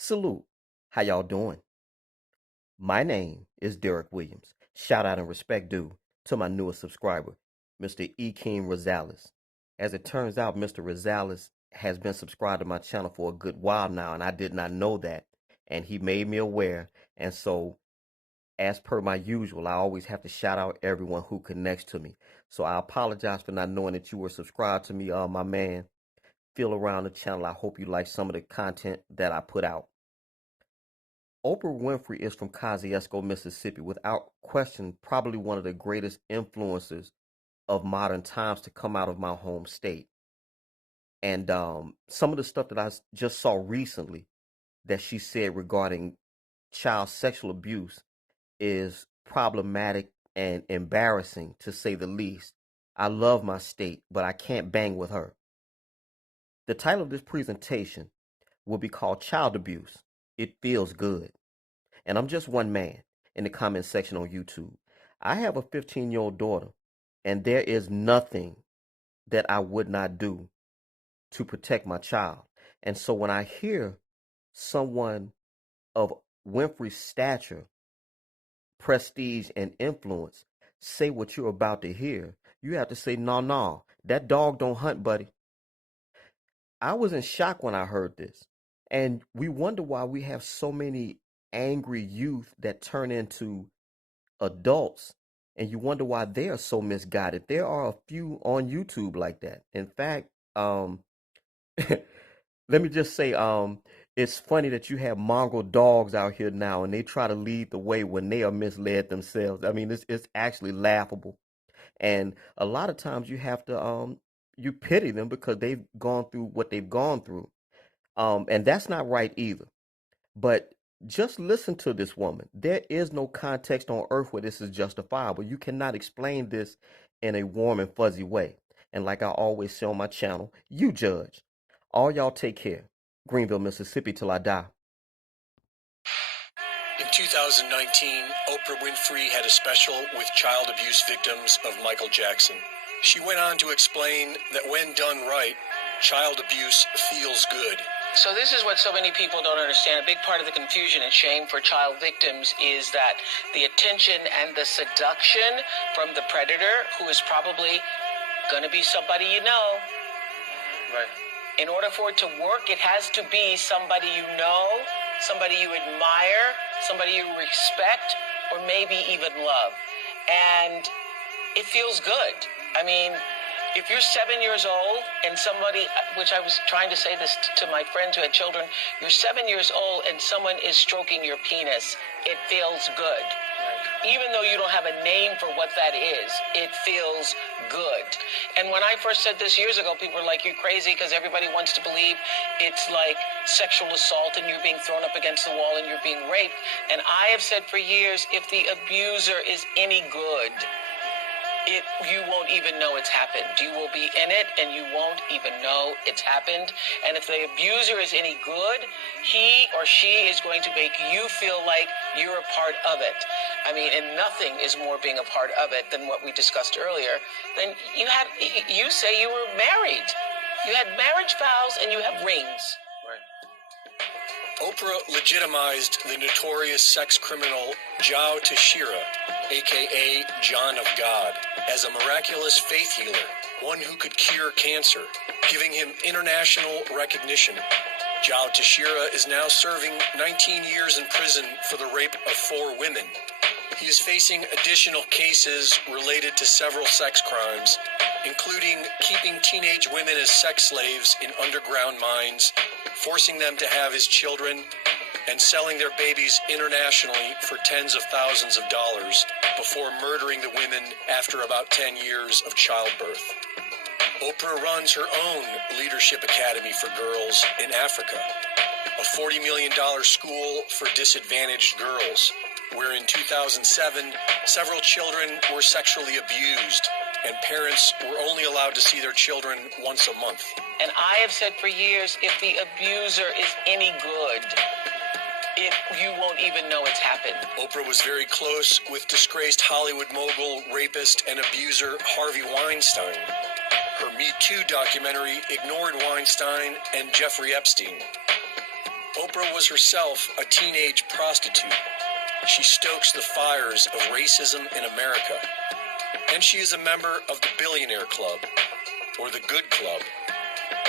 Salute. How y'all doing? My name is DerrickCWilliams. Shout out and respect due to my newest subscriber, Mr. Ekeem Rosales. As it turns out, Mr. Rosales has been subscribed to my channel for a good while now, and I did not know that. And he made me aware. And so, as per my usual, I always have to shout out everyone who connects to me. So I apologize for not knowing that you were subscribed to me, my man. Feel around the channel. I hope you like some of the content that I put out. Oprah Winfrey is from Kosciuszko, Mississippi, without question, probably one of the greatest influencers of modern times to come out of my home state. And some of the stuff that I just saw recently that she said regarding child sexual abuse is problematic and embarrassing, to say the least. I love my state, but I can't bang with her. The title of this presentation will be called Child Abuse. It Feels Good. And I'm just one man in the comment section on YouTube. I have a 15-year-old daughter, and there is nothing that I would not do to protect my child. And so when I hear someone of Winfrey's stature, prestige, and influence say what you're about to hear, you have to say, no, that dog don't hunt, buddy. I was in shock when I heard this. And we wonder why we have so many angry youth that turn into adults, and you wonder why they are so misguided. There are a few on YouTube like that. In fact, let me just say, it's funny that you have mongrel dogs out here now, and they try to lead the way when they are misled themselves. I mean, it's actually laughable, and a lot of times you have to you pity them because they've gone through what they've gone through, and that's not right either. But just listen to this woman. There is no context on earth where this is justifiable. You cannot explain this in a warm and fuzzy way. And like I always say on my channel, you judge. All y'all take care. Greenville, Mississippi till I die. In 2019, Oprah Winfrey had a special with child abuse victims of Michael Jackson. She went on to explain that when done right, child abuse feels good. So this is what so many people don't understand. A big part of the confusion and shame for child victims is that the attention and the seduction from the predator, who is probably going to be somebody you know. Right. In order for it to work, it has to be somebody you know, somebody you admire, somebody you respect, or maybe even love. And it feels good. I mean, if you're 7 years old and somebody, which I was trying to say this to my friends who had children, you're 7 years old and someone is stroking your penis, it feels good. Even though you don't have a name for what that is, it feels good. And when I first said this years ago, people were like, you're crazy, because everybody wants to believe it's like sexual assault and you're being thrown up against the wall and you're being raped. And I have said for years, if the abuser is any good, you won't even know it's happened. You will be in it and you won't even know it's happened. And if the abuser is any good, he or she is going to make you feel like you're a part of it. I mean, and nothing is more being a part of it than what we discussed earlier. Then you say you were married. You had marriage vows and you have rings. Oprah legitimized the notorious sex criminal Joe Teixeira, a.k.a. John of God, as a miraculous faith healer, one who could cure cancer, giving him international recognition. Joe Teixeira is now serving 19 years in prison for the rape of 4 women. He is facing additional cases related to several sex crimes, including keeping teenage women as sex slaves in underground mines, forcing them to have his children, and selling their babies internationally for tens of thousands of dollars before murdering the women after about 10 years of childbirth. Oprah runs her own leadership academy for girls in Africa, a $40 million school for disadvantaged girls, where in 2007, several children were sexually abused, and parents were only allowed to see their children once a month. And I have said for years, if the abuser is any good, you won't even know it's happened. Oprah was very close with disgraced Hollywood mogul, rapist, and abuser Harvey Weinstein. Her Me Too documentary ignored Weinstein and Jeffrey Epstein. Oprah was herself a teenage prostitute. She stokes the fires of racism in America. And she is a member of the Billionaire Club, or the Good Club,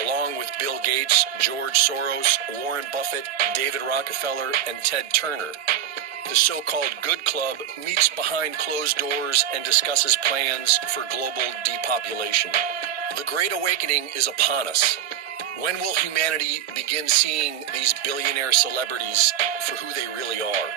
along with Bill Gates, George Soros, Warren Buffett, David Rockefeller, and Ted Turner. The so-called Good Club meets behind closed doors and discusses plans for global depopulation. The Great Awakening is upon us. When will humanity begin seeing these billionaire celebrities for who they really are?